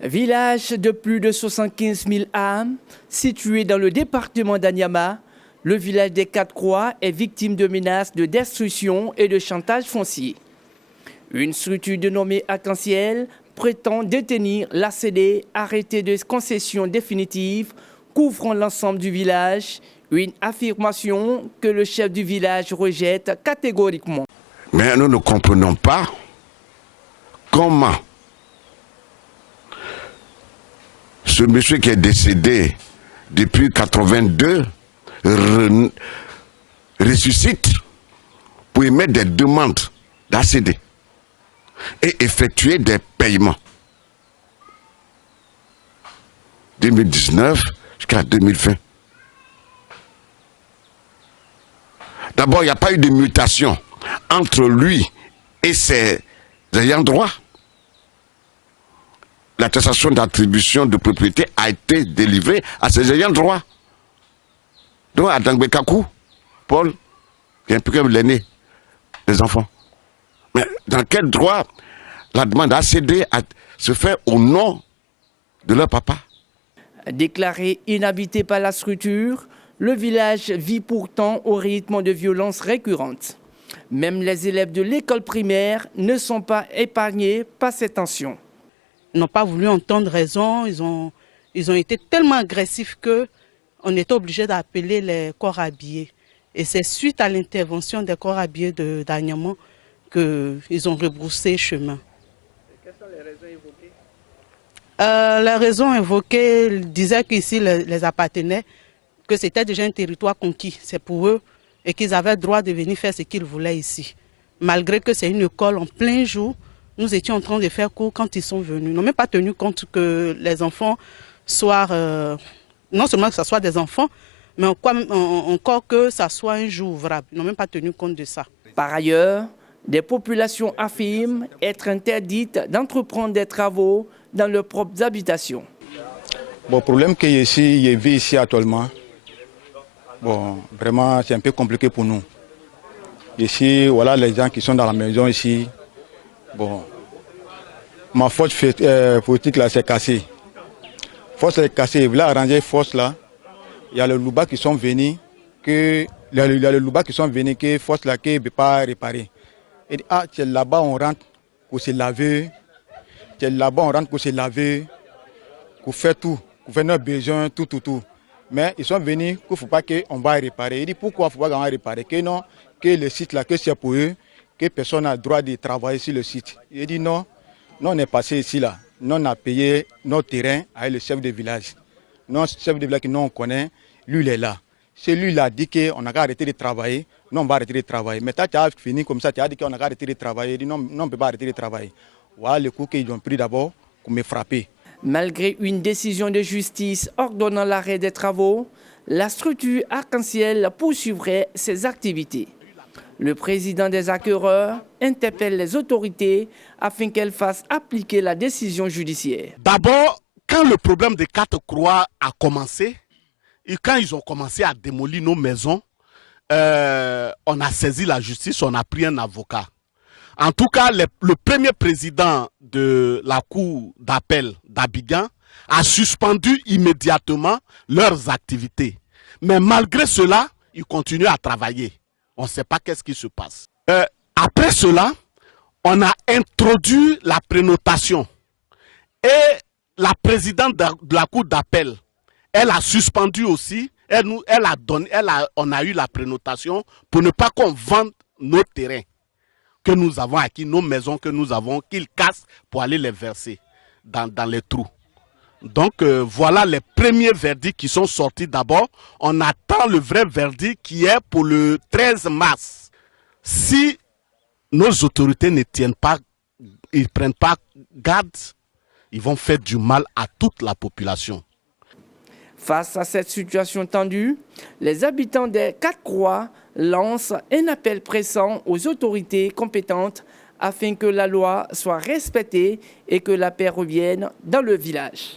Village de plus de 75 000 âmes, situé dans le département d'Anyama, le village des Quatre-Croix est victime de menaces de destruction et de chantage foncier. Une structure dénommée Arc-en-Ciel prétend détenir l'ACD, arrêté de concession définitive, couvrant l'ensemble du village, une affirmation que le chef du village rejette catégoriquement. Mais nous ne comprenons pas comment ce monsieur qui est décédé depuis 82 ressuscite pour émettre des demandes d'ACD et effectuer des paiements. 2019 jusqu'à 2020. D'abord, il n'y a pas eu de mutation entre lui et ses ayants droit. L'attestation d'attribution de propriété a été délivrée à ses ayants droit. Donc, à Dangbekakou, Paul, qui est un peu comme l'aîné des enfants. Mais dans quel droit la demande ACD se fait au nom de leur papa? Déclaré inhabité par la structure, le village vit pourtant au rythme de violences récurrentes. Même les élèves de l'école primaire ne sont pas épargnés par ces tensions. Ils n'ont pas voulu entendre raison, ils ont été tellement agressifs qu'on était obligé d'appeler les corps habillés. Et c'est suite à l'intervention des corps habillés d'Anyama qu'ils ont rebroussé chemin. Quelles sont les raisons évoquées? Les raisons évoquées disaient qu'ici les appartenaient, que c'était déjà un territoire conquis, c'est pour eux, et qu'ils avaient le droit de venir faire ce qu'ils voulaient ici. Malgré que c'est une école en plein jour, nous étions en train de faire cours quand ils sont venus. Ils n'ont même pas tenu compte que les enfants soient, non seulement que ce soit des enfants, mais encore que ça soit un jour ouvrable. Ils n'ont même pas tenu compte de ça. Par ailleurs, des populations affirment être interdites d'entreprendre des travaux dans leurs propres habitations. Bon, le problème que je vis ici actuellement, bon, vraiment c'est un peu compliqué pour nous. Ici, voilà les gens qui sont dans la maison ici. Bon, ma force politique là, c'est cassée. Force est cassée, je voulais arranger force là. Il y a les louba qui sont venus, que force là qui ne peut pas réparer. Et là-bas on rentre pour se laver, là-bas on rentre pour se laver, pour faire tout, pour faire nos besoins, tout. Mais ils sont venus qu'il ne faut pas qu'on va réparer. Il dit pourquoi il ne faut pas qu'on va réparer, que non, que le site là, que c'est pour eux, que personne n'a le droit de travailler sur le site. Il dit non, nous on est passé ici là, nous on a payé notre terrain avec le chef de village. Notre chef de village que nous on connaît, lui il est là. C'est lui il a dit qu'on a arrêté de travailler, nous on va arrêter de travailler. Mais tu as fini comme ça, tu as dit qu'on a arrêté de travailler, il dit non, on ne peut pas arrêter de travailler. Voilà le coup qu'ils ont pris d'abord pour me frapper. Malgré une décision de justice ordonnant l'arrêt des travaux, la structure Arc-en-Ciel poursuivrait ses activités. Le président des acquéreurs interpelle les autorités afin qu'elles fassent appliquer la décision judiciaire. D'abord, quand le problème des Quatre-Croix a commencé, et quand ils ont commencé à démolir nos maisons, on a saisi la justice, on a pris un avocat. En tout cas, le premier président de la cour d'appel d'Abidjan a suspendu immédiatement leurs activités. Mais malgré cela, ils continuent à travailler. On ne sait pas qu'est-ce qui se passe. Après cela, on a introduit la prénotation. Et la présidente de la cour d'appel, elle a suspendu aussi, on a eu la prénotation pour ne pas qu'on vende nos terrains que nous avons acquis, nos maisons que nous avons, qu'ils cassent pour aller les verser dans les trous. Donc voilà les premiers verdicts qui sont sortis d'abord. On attend le vrai verdict qui est pour le 13 mars. Si nos autorités ne tiennent pas, ils ne prennent pas garde, ils vont faire du mal à toute la population. Face à cette situation tendue, les habitants des Quatre-Croix lancent un appel pressant aux autorités compétentes afin que la loi soit respectée et que la paix revienne dans le village.